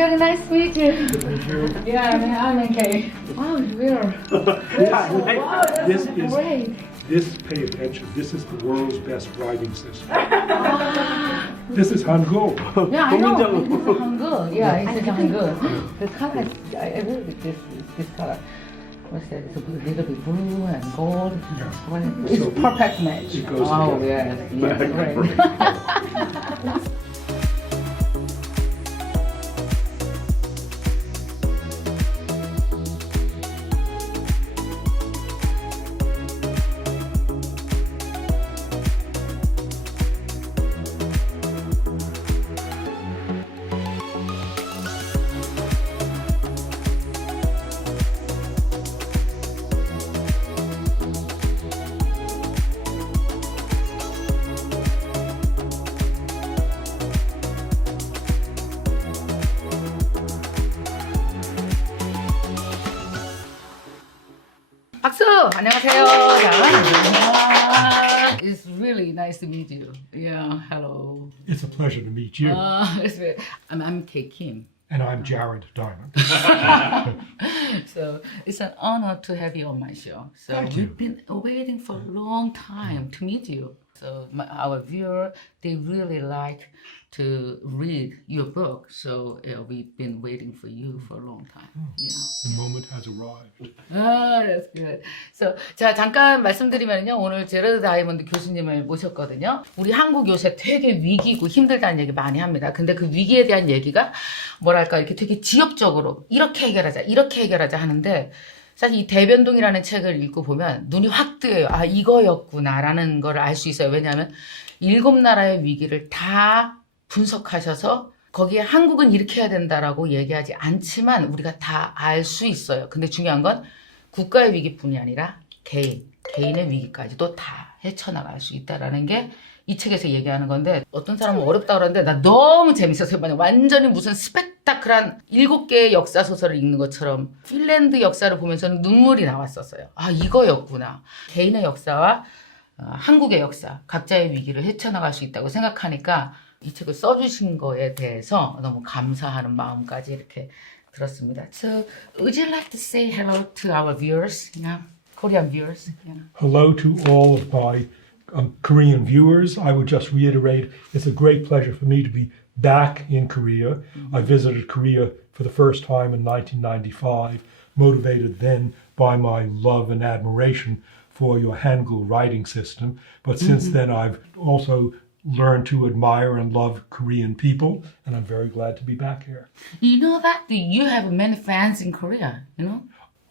very nice to meet you. Thank you. Yeah, I'm okay. Wow, you're wow, This that's is great. pay attention. This is the world's best writing system. This is Hangul. Yeah, I know. This is Hangul. Yeah, it's Hangul. The color, I really like this color. What's that? It's a little bit blue and gold. Yeah. It's So perfect match. it goes Oh, together. yes, great. 박수! 안녕하세요. 자, it's really nice to meet you. Yeah, hello. It's a pleasure to meet you. I'm mkkim. And I'm Jared Diamond. So it's an honor to have you on my show. So Thank you. we've been waiting for a long time to meet you. So our viewer, they really like to read your book. So we've been waiting for you for a long time. Yeah. The moment has arrived. Ah, that's good. So, 자, 잠깐 말씀드리면요. 오늘 제러드 다이먼드 교수님을 모셨거든요. 우리 한국 요새 되게 위기고 힘들다는 얘기 많이 합니다. 근데 그 위기에 대한 얘기가 뭐랄까 이렇게 되게 지엽적으로 이렇게 해결하자 하는데 사실 이 대변동이라는 책을 읽고 보면 눈이 확 뜨여요. 아, 이거였구나라는 걸 알 수 있어요. 왜냐하면 7나라의 위기를 다 분석하셔서 거기에 한국은 이렇게 해야 된다라고 얘기하지 않지만 우리가 다 알 수 있어요. 근데 중요한 건 국가의 위기뿐이 아니라 개인의 위기까지도 다 헤쳐나갈 수 있다라는 게 이 책에서 얘기하는 건데 어떤 사람은 어렵다 그러는데 나 너무 재밌었어요. 완전히 무슨 스펙타클한 7개의 역사 소설을 읽는 것처럼 핀란드 역사를 보면서는 눈물이 나왔었어요. 아, 이거였구나. 개인의 역사와 한국의 역사, 각자의 위기를 헤쳐나갈 수 있다고 생각하니까 이 책을 써주신 거에 대해서 너무 감사하는 마음까지 이렇게 들었습니다. So, would you like to say hello to our viewers, Korean viewers? Hello to all of my Korean viewers. I would just reiterate, it's a great pleasure for me to be back in Korea. I visited Korea for the first time in 1995, motivated then by my love and admiration for your Hangul writing system. But since then, I've also learned to admire and love Korean people, and I'm very glad to be back here. You know that you have many fans in Korea, you know?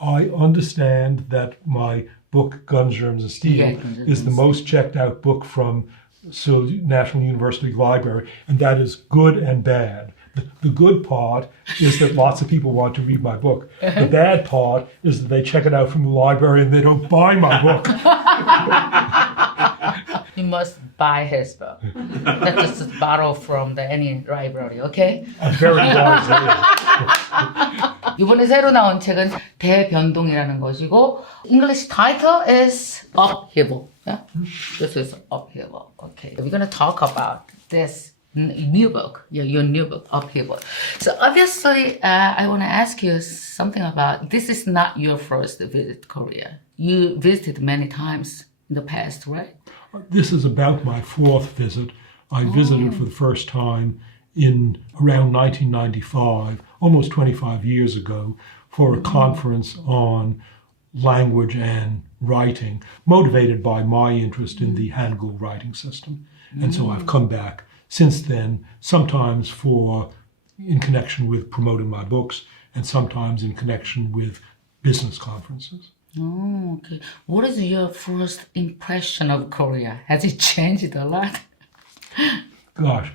I understand that my book, Guns, Germs, and Steel, is the most checked out book from Seoul National University Library, and that is good and bad. The good part is that lots of people want to read my book. The bad part is that they check it out from the library and they don't buy my book. You must buy his book. Not just borrow from any library, okay? I'm very wise. 이번에 새로 나온 책은 대변동이라는 것이고 English title is Upheaval. Yeah? This is Upheaval. Okay. We're going to talk about this new book, your new book, Upheaval. So obviously, I want to ask you something about, this is not your first visit to Korea. You visited many times in the past, right? This is about my fourth visit. I visited for the first time in around 1995, almost 25 years ago, for a conference on language and writing, motivated by my interest in the Hangul writing system. And so I've come back since then, sometimes in connection with promoting my books, and sometimes in connection with business conferences. Oh, okay. What is your first impression of Korea? Has it changed a lot? Gosh,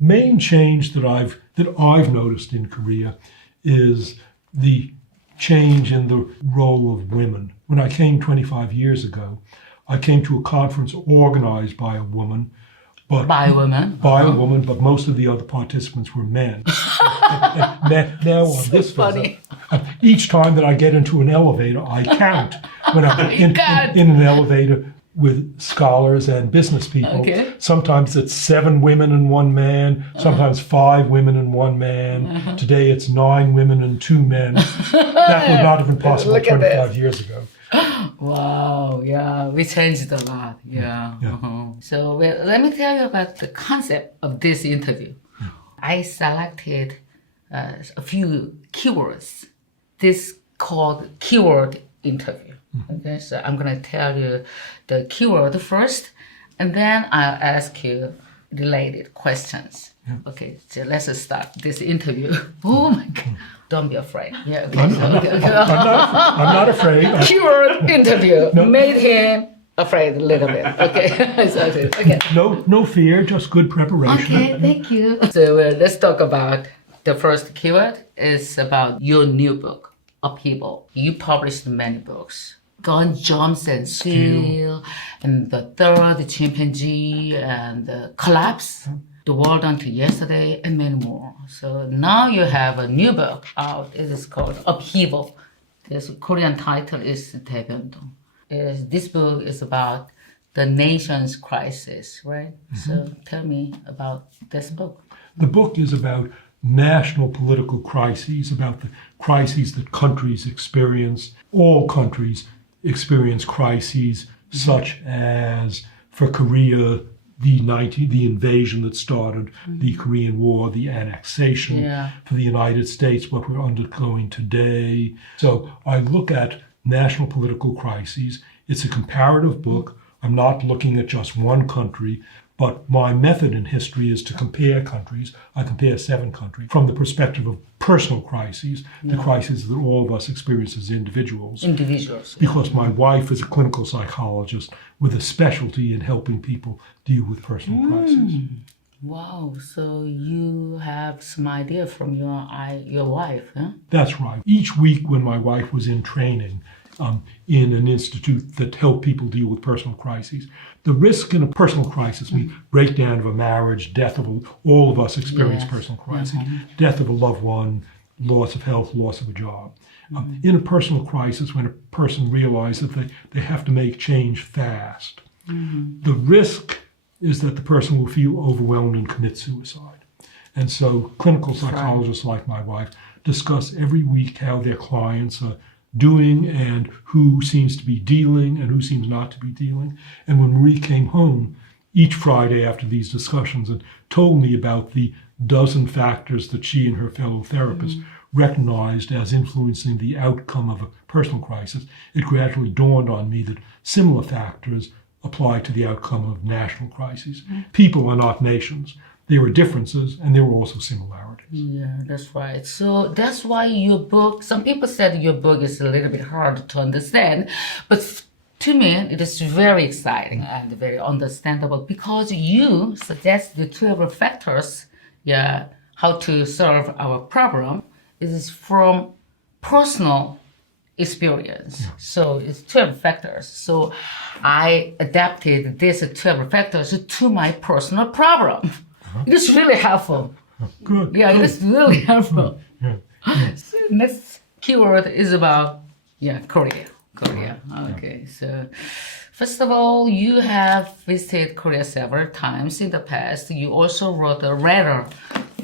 main change that I've noticed in Korea is the change in the role of women. When I came 25 years ago, I came to a conference organized by a woman. But By a woman? By a woman, but most of the other participants were men. Now on this visit, each time that I get into an elevator, I count when I'm in an elevator with scholars and business people. Okay. Sometimes it's 7 women and 1 man, sometimes 5 women and 1 man. Today it's 9 women and 2 men. That would not have been possible Look at 25 years ago. Wow, yeah, we changed a lot. Yeah. So let me tell you about the concept of this interview. I selected a few keywords. This called keyword interview. Okay, so I'm going to tell you the keyword first, and then I'll ask you related questions. Okay, so let's start this interview. Oh my God. Don't be afraid. Yeah, okay. I'm not afraid. Keyword interview made him afraid a little bit. Okay. Okay. No fear, just good preparation. Okay, thank you. So let's talk about the first keyword. Is about your new book, Upheaval. You published many books. Gun Jumps and Seal, and the Third Chimpanzee, and Collapse, The World Until Yesterday, and many more. So now you have a new book out. It is called Upheaval. This Korean title is 대변동. This book is about the nation's crisis, right? So tell me about this book. The book is about national political crises, about the crises that countries experience. All countries experience crises, such as, for Korea, the invasion that started the Korean War, the annexation. For the United States, what we're undergoing today. So I look at national political crises. It's a comparative book. I'm not looking at just one country, but my method in history is to compare countries. I compare 7 countries from the perspective of personal crises, the crises that all of us experience as individuals. Because my wife is a clinical psychologist with a specialty in helping people deal with personal crises. Wow, so you have some idea from your wife, huh? That's right. Each week when my wife was in training in an institute that helped people deal with personal crises, the risk in a personal crisis means breakdown of a marriage, death of all of us experience personal crises, death of a loved one, loss of health, loss of a job. In a personal crisis, when a person realizes that they have to make change fast, the risk is that the person will feel overwhelmed and commit suicide. And so clinical psychologists like my wife discuss every week how their clients are doing and who seems to be dealing and who seems not to be dealing. And when Marie came home each Friday after these discussions and told me about the dozen factors that she and her fellow therapists recognized as influencing the outcome of a personal crisis, it gradually dawned on me that similar factors apply to the outcome of national crises. People are not nations. There were differences and there were also similarities. Yeah, that's right. So that's why your book, some people said your book is a little bit hard to understand, but to me, it is very exciting and very understandable because you suggest the 12 factors, how to solve our problem. It is from personal experience. So it's 12 factors. So I adapted these 12 factors to my personal problem. It is really helpful. Good. Yeah, good. it is really helpful. Yeah. So next keyword is about Korea. Okay, so first of all, you have visited Korea several times in the past. You also wrote a letter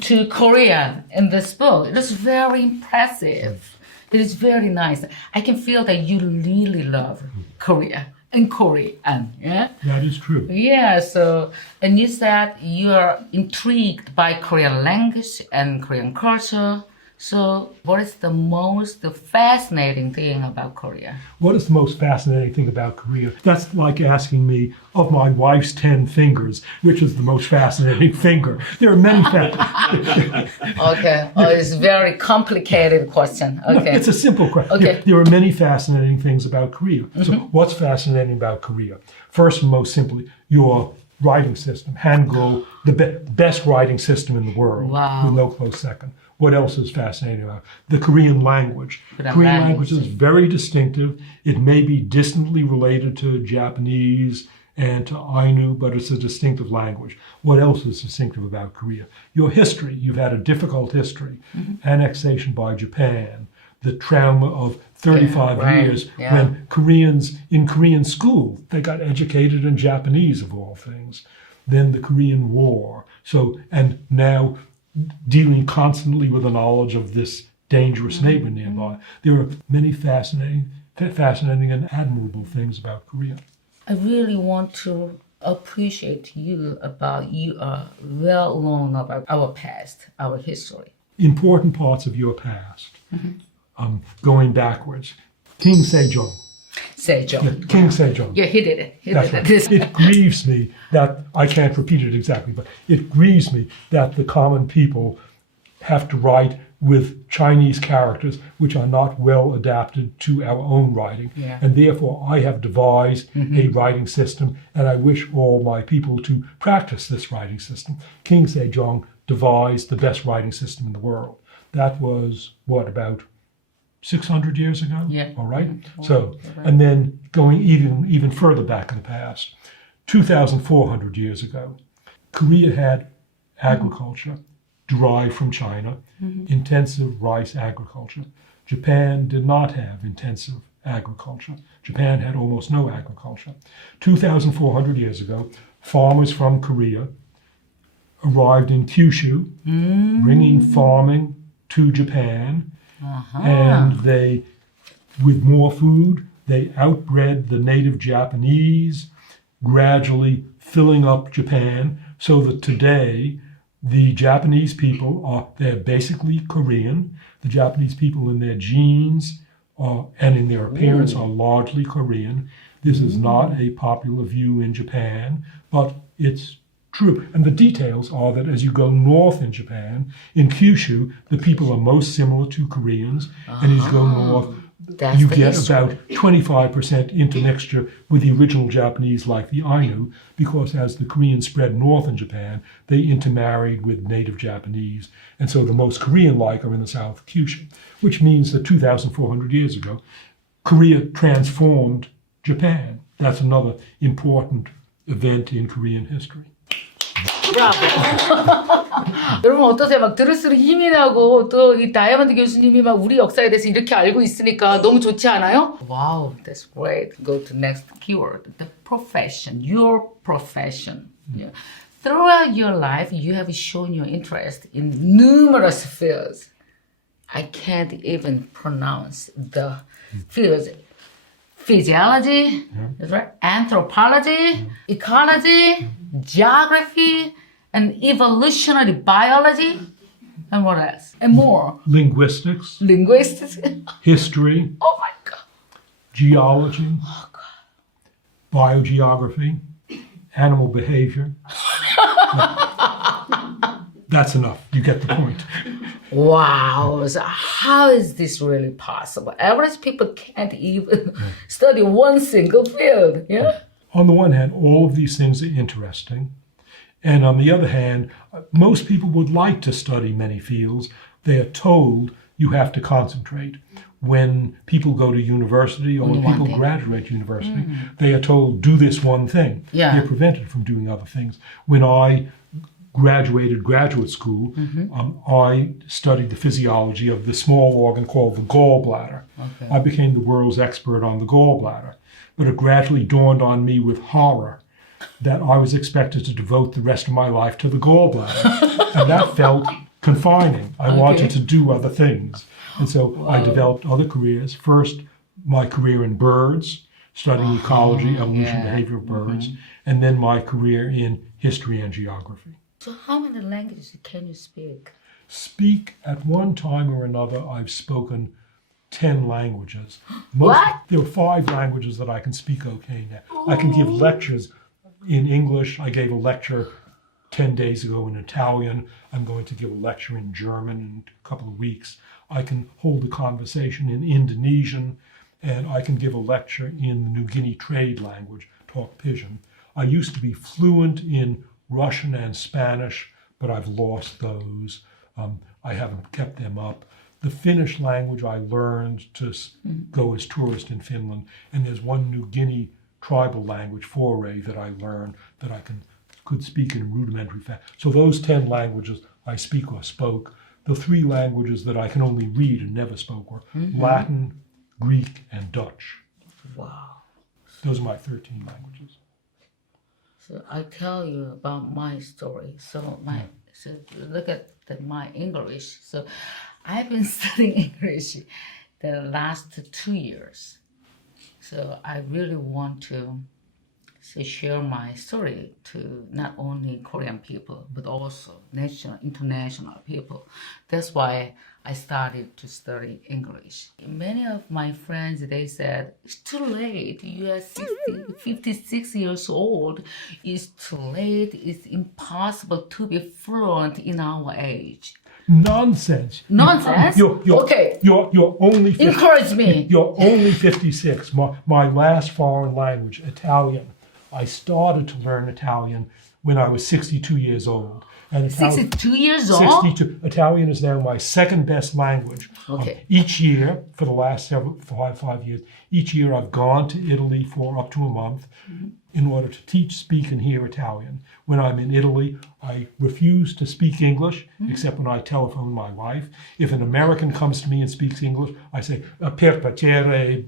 to Korea in this book. It is very impressive. It is very nice. I can feel that you really love Korea and Korean. Yeah. That is true. Yeah. So, and you said you are intrigued by Korean language and Korean culture. So, what is the most fascinating thing about Korea? What is the most fascinating thing about Korea? That's like asking me, of my wife's 10 fingers, which is the most fascinating finger? There are many factors. Okay. Oh, it's a very complicated question. Okay. No, it's a simple question. Okay. There are many fascinating things about Korea. So, what's fascinating about Korea? First and most simply, your writing system, Hangul, the best writing system in the world, with no close second. What else is fascinating about it? The Korean language. Korean language is very distinctive. It may be distantly related to Japanese and to Ainu, but it's a distinctive language. What else is distinctive about Korea? Your history. You've had a difficult history. Annexation by Japan, the trauma of 35 years when Koreans in Korean school, they got educated in Japanese of all things. Then the Korean War. So, and now dealing constantly with the knowledge of this dangerous neighbor nearby. There are many fascinating and admirable things about Korea. I really want to appreciate you about you are well known about our past, our history. Important parts of your past, going backwards. King Sejong. Sejong. King Sejong. Yeah, he did it. That's right. It grieves me that, I can't repeat it exactly, but it grieves me that the common people have to write with Chinese characters which are not well adapted to our own writing. Yeah. And therefore I have devised a writing system, and I wish all my people to practice this writing system. King Sejong devised the best writing system in the world. That was, what, about 600 years ago? Yeah. All right? So, and then going even further back in the past, 2,400 years ago, Korea had agriculture derived from China, intensive rice agriculture. Japan did not have intensive agriculture. Japan had almost no agriculture. 2,400 years ago, farmers from Korea arrived in Kyushu, bringing farming to Japan, and they, with more food, they outbred the native Japanese, gradually filling up Japan, so that today the Japanese people they're basically Korean. The Japanese people in their genes and in their appearance are largely Korean. This is not a popular view in Japan, but it's true. And the details are that as you go north in Japan, in Kyushu, the people are most similar to Koreans. And as you go north, you get about 25% intermixture with the original Japanese, like the Ainu, because as the Koreans spread north in Japan, they intermarried with native Japanese. And so the most Korean-like are in the south of Kyushu, which means that 2,400 years ago, Korea transformed Japan. That's another important event in Korean history. 브라보. 여러분 어떠세요? 막 들을수록 힘이 나고 또 이 다이아몬드 교수님이 막 우리 역사에 대해서 이렇게 알고 있으니까 너무 좋지 않아요? Wow, that's great. Go to next keyword. The profession. Your profession. Yeah. Throughout your life, you have shown your interest in numerous fields. I can't even pronounce the fields. Physiology, anthropology, ecology, geography, and evolutionary biology, and what else? And more. Linguistics. Linguistics. History. Oh my God. Geology. Oh God. Biogeography. Animal behavior. That's enough. You get the point. Wow. So how is this really possible? Average people can't even study one single field. Yeah. On the one hand, all of these things are interesting. And on the other hand, most people would like to study many fields. They are told you have to concentrate. When people go to university or when people graduate university, they are told, do this one thing. Yeah. They're prevented from doing other things. When I graduated graduate school, I studied the physiology of the small organ called the gallbladder. Okay. I became the world's expert on the gallbladder. But it gradually dawned on me with horror that I was expected to devote the rest of my life to the gallbladder. And that felt confining. I wanted to do other things. And so I developed other careers. First, my career in birds, studying ecology, evolution, behavior of birds, and then my career in history and geography. So how many languages can you speak? Speak at one time or another, I've spoken 10 languages. What? There are 5 languages that I can speak okay now. I can give lectures in English. I gave a lecture 10 days ago in Italian. I'm going to give a lecture in German in a couple of weeks. I can hold a conversation in Indonesian, and I can give a lecture in the New Guinea trade language, talk Pidgin. I used to be fluent in Russian and Spanish, but I've lost those. I haven't kept them up. The Finnish language I learned to go as tourist in Finland, and there's one New Guinea tribal language, Foray, that I learned that I could speak in rudimentary fashion. So those 10 languages I speak or spoke. the three languages that I can only read and never spoke were Latin, Greek, and Dutch. Wow. Those are my 13 languages. So I tell you about my story. So look at my English. So I've been studying English the last 2 years. So I really want to share my story to not only Korean people, but also national, international people. That's why I started to study English. Many of my friends, they said, it's too late. You are 56 years old. It's too late. It's impossible to be fluent in our age. Nonsense. Nonsense? Okay. You're only 50, Encourage me. You're only 56. My last foreign language, Italian. I started to learn Italian when I was 62 years old. And 62 years old? 62. Italian is now my second best language. Okay. Each year, for the last five years, each year I've gone to Italy for up to a month in order to teach, speak, and hear Italian. When I'm in Italy, I refuse to speak English, except when I telephone my wife. If an American comes to me and speaks English, I say, per piacere.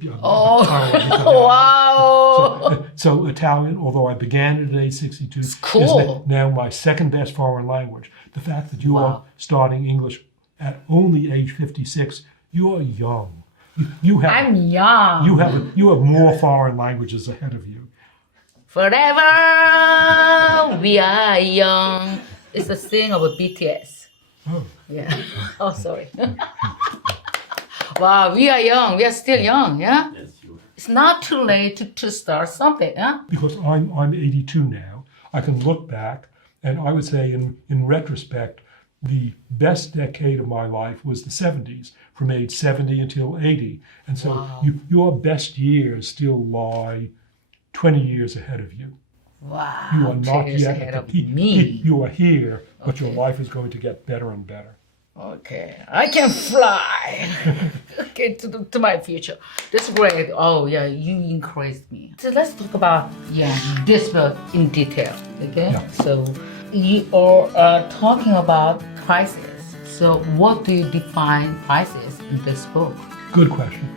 Wow. So Italian, although I began it at age 62, cool. is now my second best foreign language. The fact that you are starting English at only age 56, you are young. I'm young. You have more foreign languages ahead of you. Forever we are young. It's the thing of BTS. Oh. Yeah. Oh, sorry. Wow, we are young. We are still young, yeah? Yes, you are. It's not too late to start something, yeah? Because I'm 82 now, I can look back, and I would say in retrospect, the best decade of my life was the 70s, from age 70 until 80. And so your best years still lie 20 years ahead of you. Wow. You are not years yet ahead at of the peak. me. You are here, but your life is going to get better and better. Okay, I can fly. Okay, to my future. That's great. Oh yeah, you encouraged me. So let's talk about this book in detail. Okay. Yeah. So you are talking about crisis. So what do you define crisis in this book? Good question.